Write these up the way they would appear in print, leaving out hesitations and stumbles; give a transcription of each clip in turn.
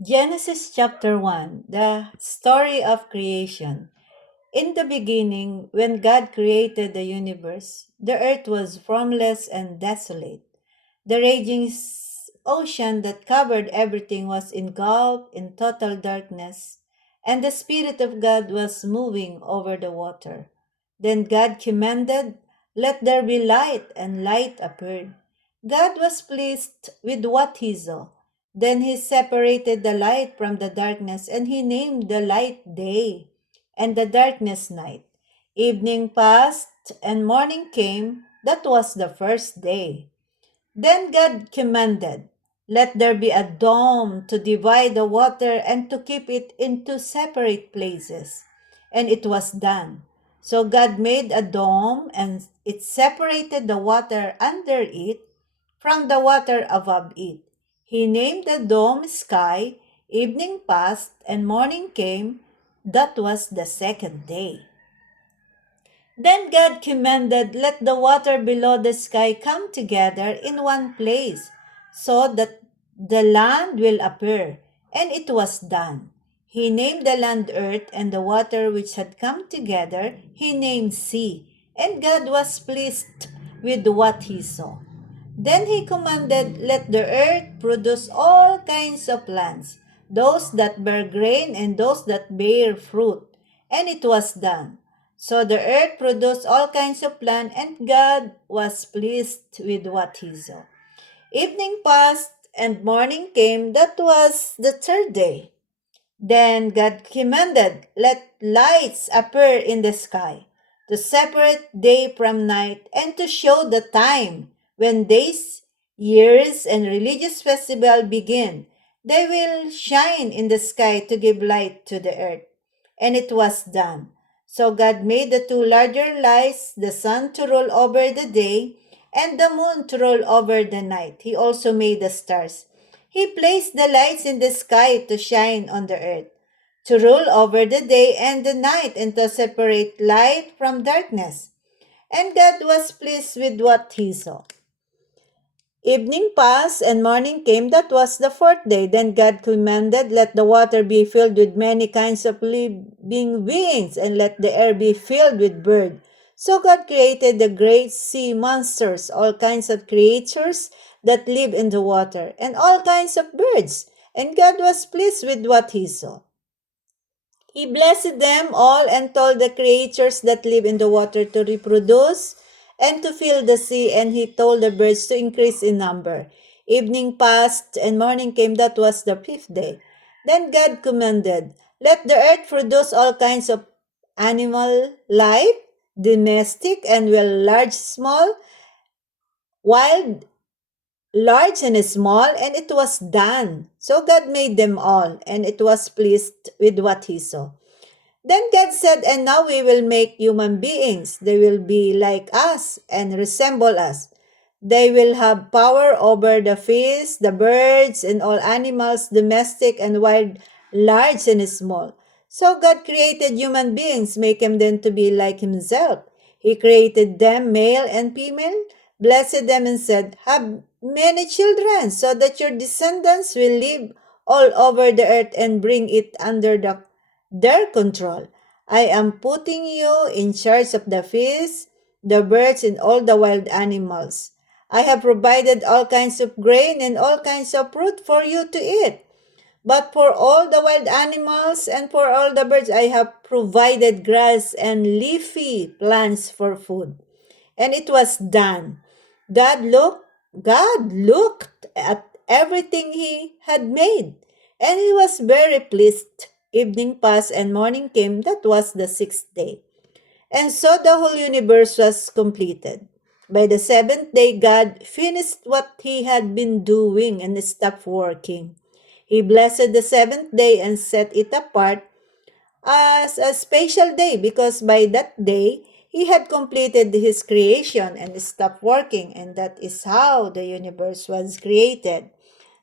Genesis chapter 1, the story of creation. In the beginning, when God created the universe, the earth was formless and desolate. The raging ocean that covered everything was engulfed in total darkness, and the Spirit of God was moving over the water. Then God commanded, "Let there be light," and light appeared. God was pleased with what he saw. Then he separated the light from the darkness, and he named the light day, and the darkness night. Evening passed, and morning came. That was the first day. Then God commanded, "Let there be a dome to divide the water and to keep it in two separate places." And it was done. So God made a dome, and it separated the water under it from the water above it. He named the dome Sky. Evening passed, and morning came. That was the second day. Then God commanded, "Let the water below the sky come together in one place, so that the land will appear." And it was done. He named the land earth, and the water which had come together he named sea. And God was pleased with what he saw. Then he commanded, "Let the earth produce all kinds of plants, those that bear grain and those that bear fruit." And it was done. So the earth produced all kinds of plants, and God was pleased with what he saw. Evening passed, and morning came. That was the third day. Then God commanded, "Let lights appear in the sky, to separate day from night, and to show the time when days, years, and religious festival begin. They will shine in the sky to give light to the earth." And it was done. So God made the two larger lights, the sun to rule over the day, and the moon to rule over the night. He also made the stars. He placed the lights in the sky to shine on the earth, to rule over the day and the night, and to separate light from darkness. And God was pleased with what he saw. Evening passed, and morning came. That was the fourth day. Then God commanded, "Let the water be filled with many kinds of living beings, and let the air be filled with birds." So God created the great sea monsters, all kinds of creatures that live in the water, and all kinds of birds. And God was pleased with what he saw. He blessed them all and told the creatures that live in the water to reproduce and to fill the sea, and he told the birds to increase in number. Evening passed, and morning came. That was the fifth day. Then God commanded, "Let the earth produce all kinds of animal life, domestic and well, large, small, wild, large and small," and it was done. So God made them all, and it was pleased with what he saw. Then God said, "And now we will make human beings. They will be like us and resemble us. They will have power over the fish, the birds, and all animals, domestic and wild, large and small." So God created human beings, making them to be like himself. He created them male and female, blessed them, and said, "Have many children, so that your descendants will live all over the earth and bring it under their control. I am putting you in charge of the fish, the birds, and all the wild animals. I have provided all kinds of grain and all kinds of fruit for you to eat. But for all the wild animals and for all the birds, I have provided grass and leafy plants for food." And it was done. God looked, God looked at everything he had made, and he was very pleased. Evening passed, and morning came. That was the sixth day. And so the whole universe was completed. By the seventh day, God finished what he had been doing and stopped working. He blessed the seventh day and set it apart as a special day, because by that day he had completed his creation and stopped working, and that is how the universe was created.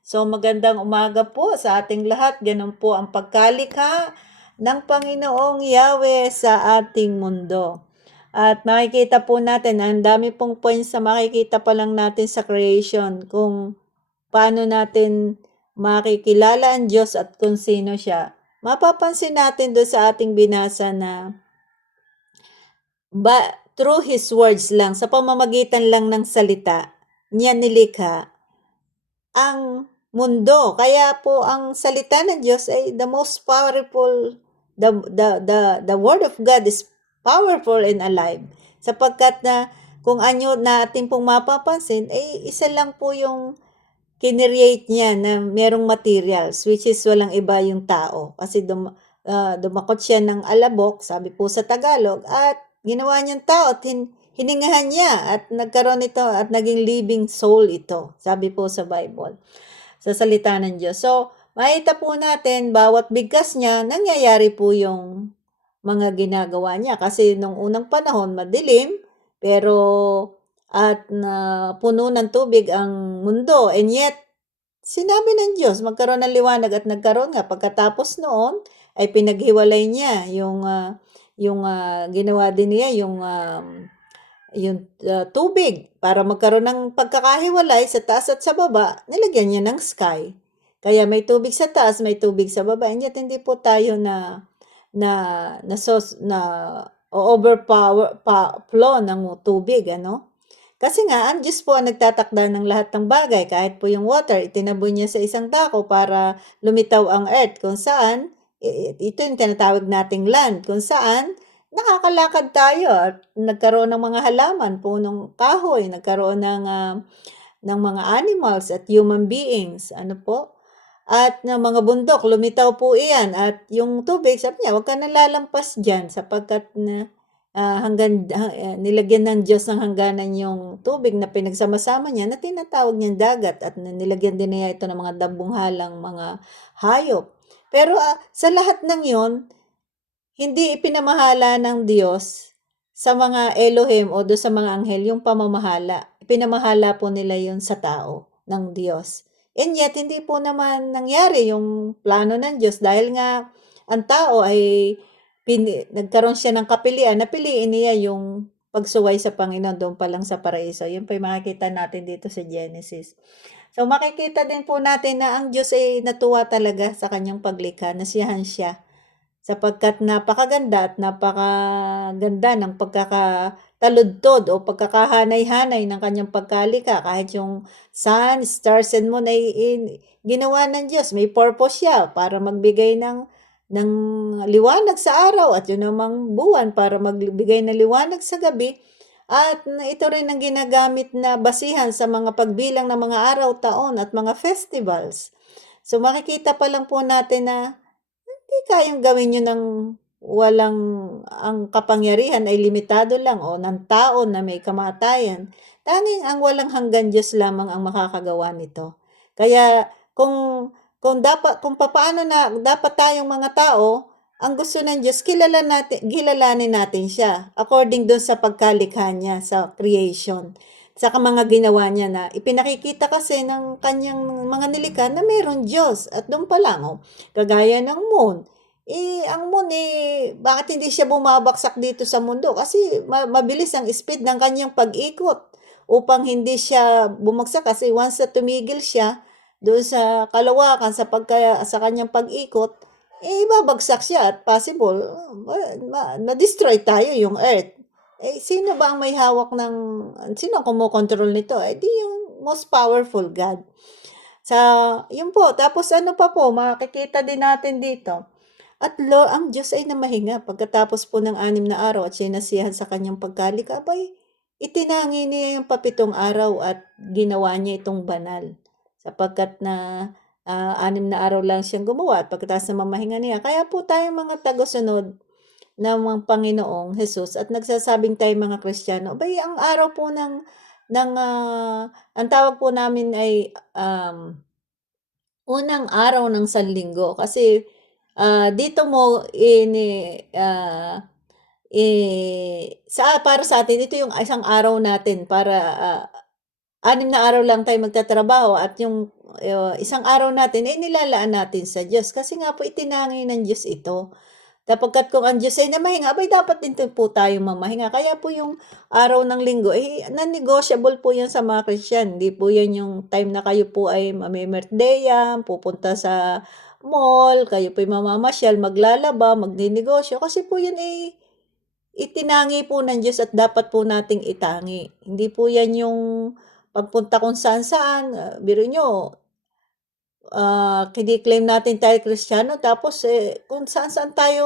So magandang umaga po sa ating lahat. Ganun po ang pagkalikha ng Panginoong Yahweh sa ating mundo. At makikita po natin, ang dami pong points na makikita pa lang natin sa creation kung paano natin makikilala ang Diyos at kung sino siya, mapapansin natin doon sa ating binasa na through His words lang, sa pamamagitan lang ng salita, niya nilikha ang mundo. Kaya po ang salita ng Diyos ay the most powerful, the word of God is powerful and alive. Sapagkat na kung anyo natin pong mapapansin, ay isa lang po yung kinreate niya na merong materials, which is walang iba yung tao. Kasi dumakot siya ng alabok, sabi po sa Tagalog, at ginawa niyang tao at hiningahan niya at nagkaroon ito at naging living soul ito. Sabi po sa Bible, sa salita ng Diyos. So, makita po natin, bawat bigkas niya, nangyayari po yung mga ginagawa niya. Kasi nung unang panahon, madilim, pero at na puno ng tubig ang mundo. And yet, sinabi ng Diyos, magkaroon ng liwanag at nagkaroon nga. Pagkatapos noon, ay pinaghiwalay niya yung ginawa din niya, yung tubig para magkaroon ng pagkakahiwalay sa taas at sa baba, nilagyan niya ng sky. Kaya may tubig sa taas, may tubig sa baba. And yet, hindi po tayo na overpower flow ng tubig, ano? Kasi nga, ang Diyos po ang nagtatakda ng lahat ng bagay. Kahit po yung water, itinabon niya sa isang dako para lumitaw ang earth. Kung saan, ito yung tinatawag nating land. Kung saan, nakakalakad tayo at nagkaroon ng mga halaman, punong kahoy, nagkaroon ng mga animals at human beings. Ano po? At ng mga bundok, lumitaw po iyan. At yung tubig, sabi niya, huwag ka nalalampas dyan sapagkat na nilagyan ng Diyos ng hangganan yung tubig na pinagsama-sama niya na tinatawag niyang dagat at nilagyan din niya ito ng mga dambunghalang mga hayop. Pero sa lahat ng yon, hindi ipinamahala ng Diyos sa mga Elohim o do sa mga anghel yung pamamahala. Ipinamahala po nila yun sa tao ng Diyos. And yet, hindi po naman nangyari yung plano ng Diyos dahil nga ang tao ay nagkaroon siya ng kapilian, napiliin niya yung pagsuway sa Panginoon doon pa lang sa paraiso. Yun po yung makikita natin dito sa Genesis. So makikita din po natin na ang Diyos ay natuwa talaga sa kanyang paglikha, nasiyahan siya sapagkat napakaganda at napakaganda ng pagkakataludtod o pagkakahanay-hanay ng kanyang pagkalika. Kahit yung sun, stars, and moon ay ginawa ng Diyos. May purpose siya para magbigay ng liwanag sa araw at yun namang buwan para magbigay ng liwanag sa gabi. At ito rin ang ginagamit na basihan sa mga pagbilang ng mga araw, taon at mga festivals. So makikita pa lang po natin na hindi kayang gawin yun ng walang, ang kapangyarihan ay limitado lang o ng tao na may kamatayan. Tanging ang walang hanggan Diyos lamang ang makakagawa nito. Kaya kung papaano na dapat tayong mga tao, ang gusto ng Diyos, kilalanin natin siya according doon sa pagkalikha niya sa creation. Sa mga ginawa niya na ipinakikita kasi ng kanyang mga nilikha na mayroon Diyos. At doon pa lang, kagaya ng moon. Ang moon, bakit hindi siya bumabaksak dito sa mundo? Kasi mabilis ang speed ng kanyang pag-ikot upang hindi siya bumagsak. Kasi once na tumigil siya doon sa kalawakan sa kanyang pag-ikot, babagsak siya at possible, ma-destroy tayo yung earth. Sino ba ang may hawak sino ang kumokontrol nito? Di yung most powerful God. Yun po. Tapos ano pa po, makikita din natin dito. At ang Diyos ay namahinga pagkatapos po ng 6 na araw at siya nasiyahan sa kanyang pagkalika. Abay, itinangi niya yung 7 araw at ginawa niya itong banal. Sapagkat na 6 na araw lang siyang gumawa at pagkatapos na mamahinga niya. Kaya po tayong mga tagusunod ng mga Panginoong Jesus at nagsasabing tayo mga Kristiyano, abay, ang araw po ang tawag po namin ay unang araw ng sanlinggo kasi dito mo para sa atin ito yung isang araw natin para 6 na araw lang tayo magtatrabaho at yung isang araw natin nilalaan natin sa Diyos kasi nga po itinangay ng Diyos ito Sapagkat kung ang Diyos ay namahinga, abay dapat din po tayong mamahinga. Kaya po yung araw ng linggo, non-negotiable po yan sa mga Christian. Hindi po yan yung time na kayo po ay mamimerdeyam, pupunta sa mall, kayo po ay mamamasyal, maglalaba, magninegosyo. Kasi po yun ay itinangi po ng Diyos at dapat po nating itangi. Hindi po yan yung pagpunta kung saan-saan. Biro nyo, kini-claim natin tayo Kristiyano tapos kung saan-saan tayo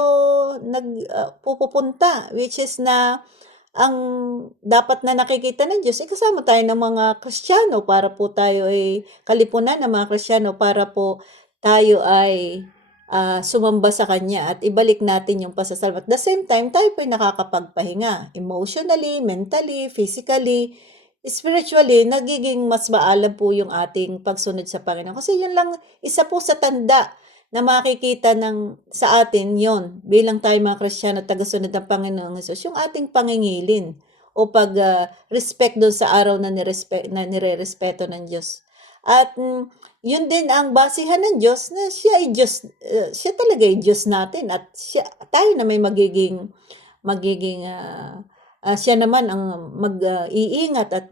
pupupunta, which is na ang dapat na nakikita ng Diyos, kasama tayo ng mga Kristiyano para po tayo ay kalipunan ng mga Kristiyano para po tayo ay sumamba sa Kanya at ibalik natin yung pasasalamat. At the same time, tayo po ay nakakapagpahinga emotionally, mentally, physically, spiritually, nagiging mas maalam po yung ating pagsunod sa Panginoon. Kasi yun lang, isa po sa tanda na makikita sa atin yon bilang tayo mga Kristiyano at tagasunod ng Panginoong Hesus, yung ating pangingilin o respect doon sa araw na nire-respeto ng Diyos. At yun din ang basihan ng Diyos na siya ay Diyos, siya talaga ay Diyos natin at tayo na may magiging siya naman ang mag-iingat at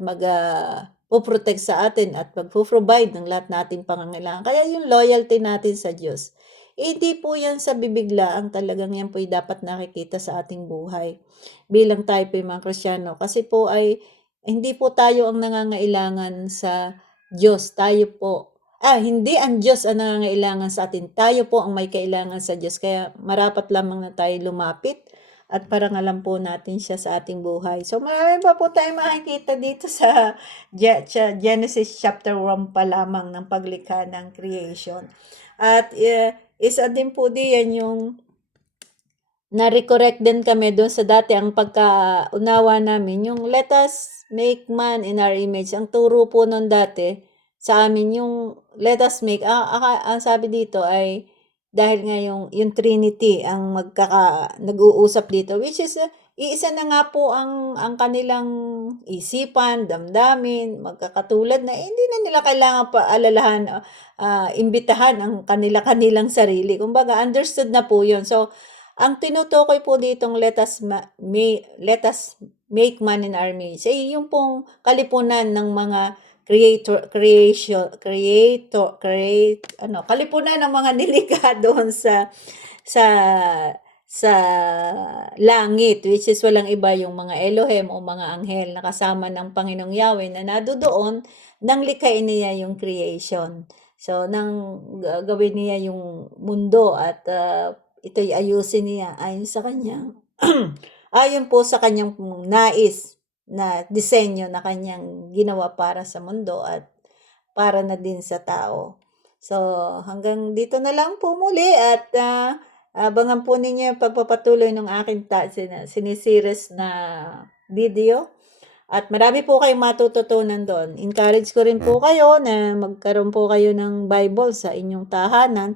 po-protect sa atin at magpo-provide ng lahat nating pangangailangan. Kaya yung loyalty natin sa Diyos, hindi po yan sa bibigla, ang talagang yan po ay dapat nakikita sa ating buhay bilang tayo po yung mga Kristiyano. Kasi po ay hindi po tayo ang nangangailangan sa Diyos, tayo po. Hindi ang Diyos ang nangangailangan sa atin, tayo po ang may kailangan sa Diyos. Kaya marapat lamang na tayo lumapit at parangalan po natin siya sa ating buhay. So marami pa po tayong makikita dito sa Genesis chapter 1 pa lamang ng paglikha ng creation. At isa din po diyan yung na-recorrect din kami doon sa dati ang pagkaunawa namin, yung let us make man in our image. Ang turo po noon dati sa amin yung let us make, ang sabi dito ay dahil nga yung Trinity ang nag-uusap dito, which is iisa na nga po ang kanilang isipan, damdamin, magkakatulad na hindi na nila kailangan alalahan, imbitahan ang kanilang sarili. Kumbaga understood na po yun. So ang tinutukoy po ditong let us make man in our image ay yung pong kalipunan ng mga kalipunan ng mga nilikha doon sa langit, which is walang iba yung mga Elohim o mga anghel na kasama ng Panginoong Yahweh na nadoon nang likhain niya yung creation. So nang gawin niya yung mundo at ito'y ayusin niya ayon sa kanyang ayon po sa kanyang nais na disenyo na kanyang ginawa para sa mundo at para na din sa tao. So, hanggang dito na lang po muli at abangan po ninyo yung pagpapatuloy ng aking sinisiris na video. At marami po kayong matututunan doon. Encourage ko rin po kayo na magkaroon po kayo ng Bible sa inyong tahanan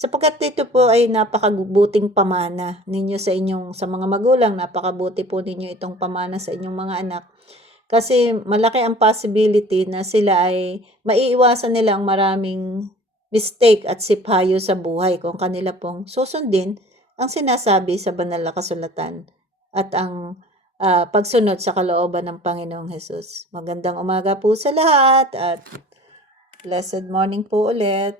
sapagkat ito po ay napakabuting pamana ninyo sa mga magulang, napakabuti po ninyo itong pamana sa inyong mga anak. Kasi malaki ang possibility na sila ay maiiwasan nila ang maraming mistake at sipayo sa buhay kung kanila pong susundin ang sinasabi sa banal na kasulatan at ang pagsunod sa kalooban ng Panginoong Hesus. Magandang umaga po sa lahat at blessed morning po ulit.